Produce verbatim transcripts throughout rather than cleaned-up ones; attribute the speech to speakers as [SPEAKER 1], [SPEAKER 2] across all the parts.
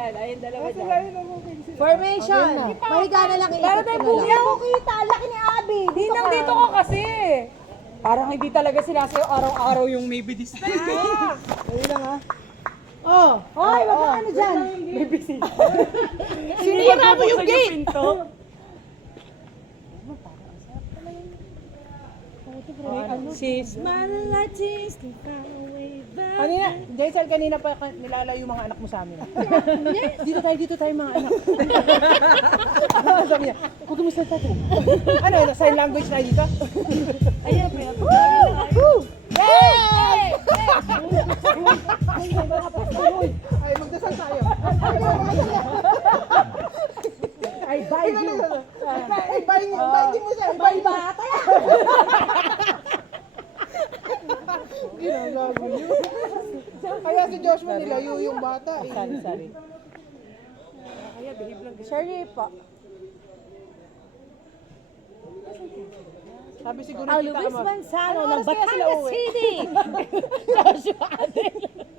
[SPEAKER 1] yan. Ayun, dalawa
[SPEAKER 2] Sila
[SPEAKER 1] dyan.
[SPEAKER 2] yun ang moving sila.
[SPEAKER 3] Formation. Pahiga na lang.
[SPEAKER 1] Pero
[SPEAKER 3] iikot
[SPEAKER 1] may
[SPEAKER 3] ko na
[SPEAKER 1] buhay
[SPEAKER 3] lang.
[SPEAKER 1] ako kita. Laki ni Abby. Ninang dito ka kasi. Parang hindi talaga sinasayo araw-araw yung maybe this time.
[SPEAKER 2] Ayun lang ha.
[SPEAKER 3] Oh. Hoy, wag ka ano dyan.
[SPEAKER 1] Maybe si...
[SPEAKER 3] Sinira mo yung gate.
[SPEAKER 1] Pinto. She's my light, she's the away back.
[SPEAKER 2] Kanina, Jaisal, kanina pa nilalayo yung mga anak mo sa amin. Dito tayo, dito tayo mga anak. Sabi niya, huwag mo sa tato. Ano, sign language na dito?
[SPEAKER 1] Ayan, may ako.
[SPEAKER 2] Yay! Ay, magdasal tayo.
[SPEAKER 3] I buy you.
[SPEAKER 2] Ay, buying mo siya. Buy bata. Ginagago niyo. Kaya si Joshua nilayo yung bata. Eh.
[SPEAKER 1] Sorry, sorry. Kaya, behave lang.
[SPEAKER 3] Sherry po.
[SPEAKER 2] Sabi siguro
[SPEAKER 3] Ang
[SPEAKER 2] kita
[SPEAKER 3] Luis
[SPEAKER 2] mo.
[SPEAKER 3] Manzano
[SPEAKER 2] Ano
[SPEAKER 3] ng
[SPEAKER 2] oras kaya sila
[SPEAKER 3] Batangas
[SPEAKER 2] uwi?
[SPEAKER 3] City. Joshua Adel.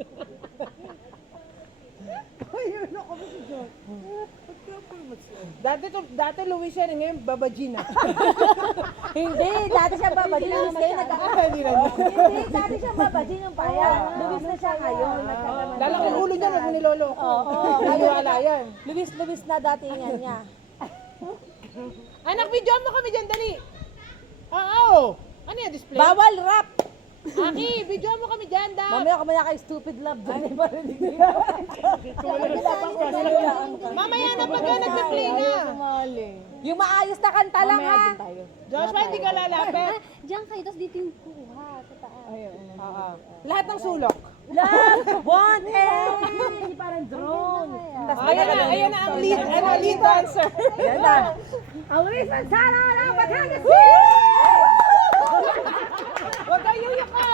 [SPEAKER 2] Ayun, ako ba si Josh? Dati, to, dati Luis yan, ngayon Babajin na.
[SPEAKER 3] Hindi, dati siya babadi. Luis kayo nagkaka...
[SPEAKER 2] Hindi na.
[SPEAKER 3] Hindi, dati siya babadi nung paya. Luis na siya ngayon. Nagkakaroon.
[SPEAKER 2] Lalaki ulo niya, huwag mo nilolo ko.
[SPEAKER 3] Oo.
[SPEAKER 2] Naniwala yan.
[SPEAKER 3] Luis, Luis na datingan niya.
[SPEAKER 2] Anak, videoan mo kami dyan, dali. Oo. Ano yan, display?
[SPEAKER 3] Bawal rap.
[SPEAKER 2] Aki, videoan mo kami dyan, da.
[SPEAKER 3] Mamaya kumaya kay stupid love. Doon ay marinig
[SPEAKER 2] Mamaya na pag nag-play na.
[SPEAKER 3] Yung maayos na kanta lang ha.
[SPEAKER 2] Joshua, hindi ka lalapit.
[SPEAKER 4] Diyan kayo, tapos dito yung kuha sa taas.
[SPEAKER 2] Oo. Lahat ng sulok.
[SPEAKER 3] Love, one, and parang drone. Tas
[SPEAKER 2] Ayan na, ayan na ang lead, ano, lead dancer.
[SPEAKER 3] Yan na. Ang Luis Manzano ng Batangas City!
[SPEAKER 2] Huwag kayo yuka.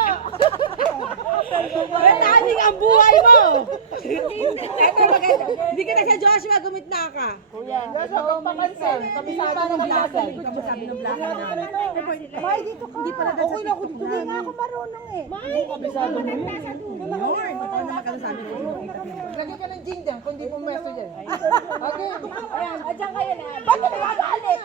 [SPEAKER 3] Mataling ang buhay mo! Eto, maganda. Hindi ka na sa Joshua, gumitna ka.
[SPEAKER 2] Joshua, magpapansin. Kabisado ng blasan.
[SPEAKER 3] Sabi ng black na.
[SPEAKER 2] May dito ka. Hindi pala okay na ako dito. Hindi nga ako marunong eh. May, kabisado mo yun.
[SPEAKER 3] Yun, ito na magkasabi ko.
[SPEAKER 2] Lagay ka ng gin dyan, kung di pumesto dyan. Okay.
[SPEAKER 3] Ayan, adyan kayo na. Ba't ka nagagalit?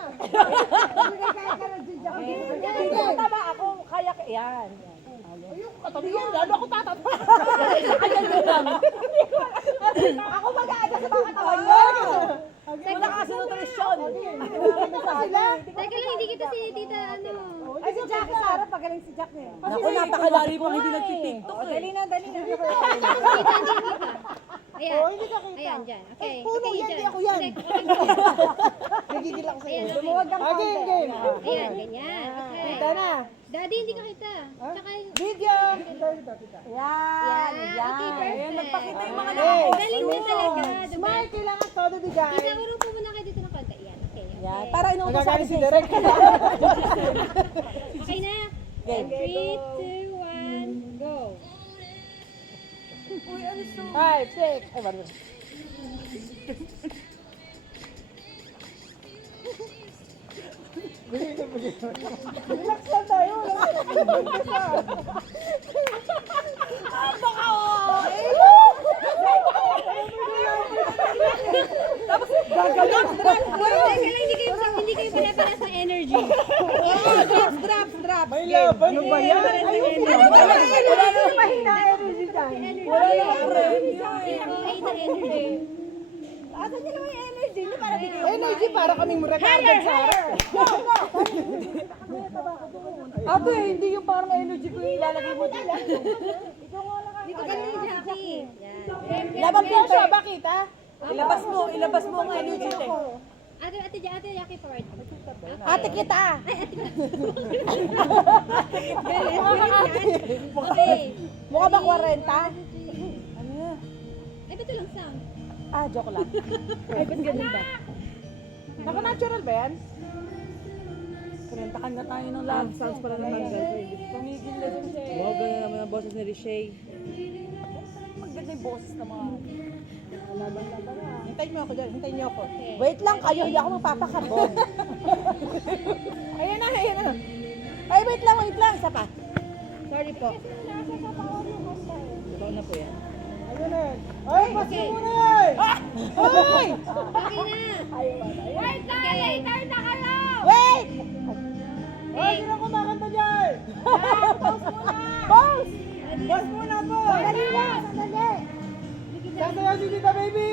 [SPEAKER 3] Hindi, tama ako. Kaya, yan.
[SPEAKER 2] Ayun, katabi yan. Lalo ako tatapa.
[SPEAKER 3] Ako mag-aaga sa mga katawan nyo. Wala ka sa nutrisyon.
[SPEAKER 4] Teka lang, hindi kita si tita, ano.
[SPEAKER 3] Ay, si Jack sa harap, pagaling si Jack niya. Naku, napakalari pang hindi nagtitiktok eh. Dali na, dali na.
[SPEAKER 4] Tita, hindi kita. Ayan.
[SPEAKER 2] Oo, hindi ka kita.
[SPEAKER 4] Ayan, dyan. Okay.
[SPEAKER 2] Puno
[SPEAKER 4] Okay,
[SPEAKER 2] yan,
[SPEAKER 4] dyan.
[SPEAKER 2] di ako yan.
[SPEAKER 4] Okay, okay.
[SPEAKER 2] Nagigil ako sa'yo.
[SPEAKER 4] Ayan, okay.
[SPEAKER 3] Lumuwag ang
[SPEAKER 2] Okay,
[SPEAKER 3] konti.
[SPEAKER 2] game.
[SPEAKER 4] Ayan, ganyan. Okay.
[SPEAKER 2] Kita na.
[SPEAKER 4] Daddy, hindi ka kita. Tsaka,
[SPEAKER 2] Video.
[SPEAKER 3] Yan,
[SPEAKER 4] yeah,
[SPEAKER 3] yan.
[SPEAKER 4] okay, perfect.
[SPEAKER 1] Nagpakita yung mga
[SPEAKER 2] Yes.
[SPEAKER 4] Galing mo talaga. diba?
[SPEAKER 2] Smile, kailangan todo bigay.
[SPEAKER 4] Tita, urong po muna kayo dito ng konti. Yan, okay.
[SPEAKER 3] Yan,
[SPEAKER 4] okay.
[SPEAKER 3] para inuutos sa
[SPEAKER 2] Nagagalit si
[SPEAKER 3] akin.
[SPEAKER 2] Derek.
[SPEAKER 4] Okay na.
[SPEAKER 3] Game.
[SPEAKER 4] Three, two, one, go.
[SPEAKER 2] Five, six. Ay, bari. Relax lang tayo.
[SPEAKER 4] Teka lang, hindi kayo, hindi kayo pare-pares ng energy.
[SPEAKER 3] Drops, drops, drops.
[SPEAKER 2] May laban. Ano ba yan?
[SPEAKER 3] Ano ba yung energy? Mahina energy dyan.
[SPEAKER 4] Wala lang Okay na energy.
[SPEAKER 3] Asan nila may energy? Hindi para di kayo
[SPEAKER 2] Energy para kaming retarded sa harap.
[SPEAKER 1] Ate, hindi yung parang energy ko yung ilalagay mo dito.
[SPEAKER 4] Dito ka ni Jackie. Yan.
[SPEAKER 3] Labang
[SPEAKER 2] Joshua,
[SPEAKER 3] pinto.
[SPEAKER 2] bakit ha?
[SPEAKER 1] Ilabas mo, ilabas mo ang energy te.
[SPEAKER 4] Ate, ate, ate, Jackie forward.
[SPEAKER 3] Ate kita.
[SPEAKER 4] Okay.
[SPEAKER 3] Mukha ba kwarenta?
[SPEAKER 4] Ay, ba't lang sound?
[SPEAKER 3] Ah, joke lang.
[SPEAKER 4] Ay, ba't ganun ba?
[SPEAKER 2] Naka-natural ba yan?
[SPEAKER 1] Kantakan na tayo ng love sounds para naman guys. Tumigil na dun siya. Wow, gano'n naman ang boses ni Rishi. Maganda yung boses ng mga...
[SPEAKER 2] Hintayin mo ako dyan. Hintayin niyo ako.
[SPEAKER 3] Wait lang kayo, hindi ako magpapakabog.
[SPEAKER 2] Ayan na, ayan na.
[SPEAKER 3] Ay, wait lang, wait lang. Isa pa. Sorry po.
[SPEAKER 1] Diba na po yan?
[SPEAKER 2] Ayun na. Ay, pasin mo na yan. Hoy!
[SPEAKER 4] Okay na. Wait na, later na kayo.
[SPEAKER 2] Wait!
[SPEAKER 3] Hoy, sino kumakanta dyan?
[SPEAKER 2] Boss!
[SPEAKER 3] Boss muna po!
[SPEAKER 2] Sandali lang, sandali.
[SPEAKER 3] Sasayaw si Tita Baby!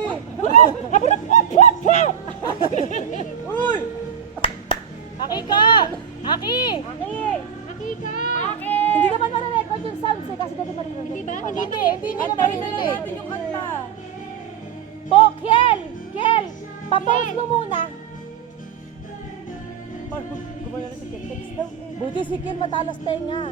[SPEAKER 3] Uy!
[SPEAKER 2] Aki ka! Aki! Aki!
[SPEAKER 4] Akika.
[SPEAKER 2] Hindi naman marirecord yung sounds eh, kasi dati marirecord.
[SPEAKER 4] Hindi ba?
[SPEAKER 2] Hindi,
[SPEAKER 4] Hindi
[SPEAKER 2] hindi, hindi naman
[SPEAKER 1] Antayin na lang
[SPEAKER 2] marirecord.
[SPEAKER 1] natin yung kanta.
[SPEAKER 2] Po, Kiel! Kiel! Papause mo muna.
[SPEAKER 3] Gumaya na si Ken.
[SPEAKER 2] Text daw. Buti si Kiel matalas tenga.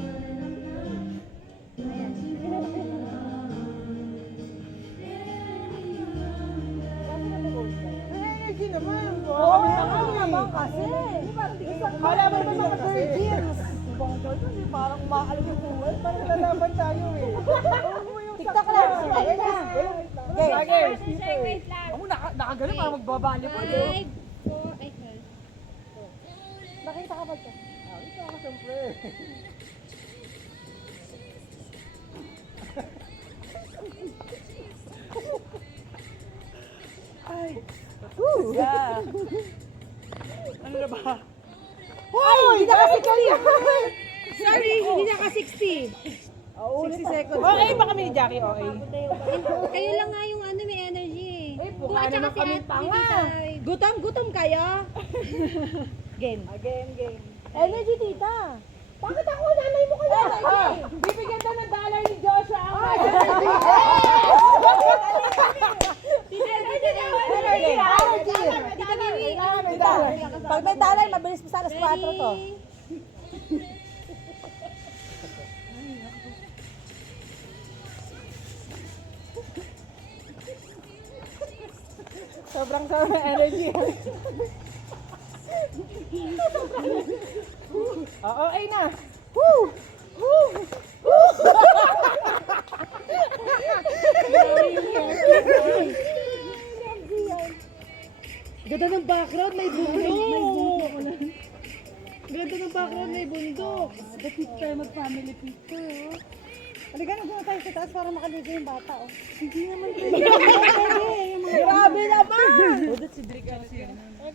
[SPEAKER 3] Energy naman!
[SPEAKER 2] Oo, ano naman kasi.
[SPEAKER 3] Kala mo naman mga virgins!
[SPEAKER 2] Parang umaalam yung buhay.
[SPEAKER 3] Parang lalaban tayo eh.
[SPEAKER 2] TikTok lang. Ayun na. Okay.
[SPEAKER 3] Okay.
[SPEAKER 4] Wait lang.
[SPEAKER 3] Ako naka, nakagaling para magbabali po.
[SPEAKER 4] Five, four, ay, sorry.
[SPEAKER 2] Nakita ka ba ito?
[SPEAKER 3] Ito ako siyempre.
[SPEAKER 1] Yeah. Ano na ba?
[SPEAKER 2] Hoy! Hindi na kasi kanya.
[SPEAKER 3] Sorry, hindi naka sixty. sixty seconds. Okay ba kami ni Jackie? Okay.
[SPEAKER 4] Kayo lang nga yung ano, may energy eh.
[SPEAKER 3] Ay,
[SPEAKER 4] Oo,
[SPEAKER 3] buka
[SPEAKER 4] at saka
[SPEAKER 3] naman
[SPEAKER 4] si
[SPEAKER 3] kami
[SPEAKER 4] Ate
[SPEAKER 3] tanga.
[SPEAKER 4] Tita.
[SPEAKER 3] Gutom, gutom kayo.
[SPEAKER 2] Game.
[SPEAKER 3] Again, game.
[SPEAKER 2] Energy, tita.
[SPEAKER 3] Bakit ako? Nanay mo kaya? Ah, bibigyan daw ng dollar ni Joshua ang
[SPEAKER 2] Energy. Energy.
[SPEAKER 4] Tita Baby.
[SPEAKER 2] Tita, pag may talay, mabilis pa sa alas four to.
[SPEAKER 4] Ready?
[SPEAKER 3] Sobrang sobrang energy. Oo, ay na.
[SPEAKER 2] Woo! Woo! Woo!
[SPEAKER 3] Ganda ng background, may bundok. Ganda ng background, may bundok.
[SPEAKER 2] The picture, mag-family picture. Halika na tayo sa taas para makaligo yung bata. Oh. Hindi naman pwede.
[SPEAKER 3] Grabe naman!
[SPEAKER 1] Oh, that's si Drake kasi.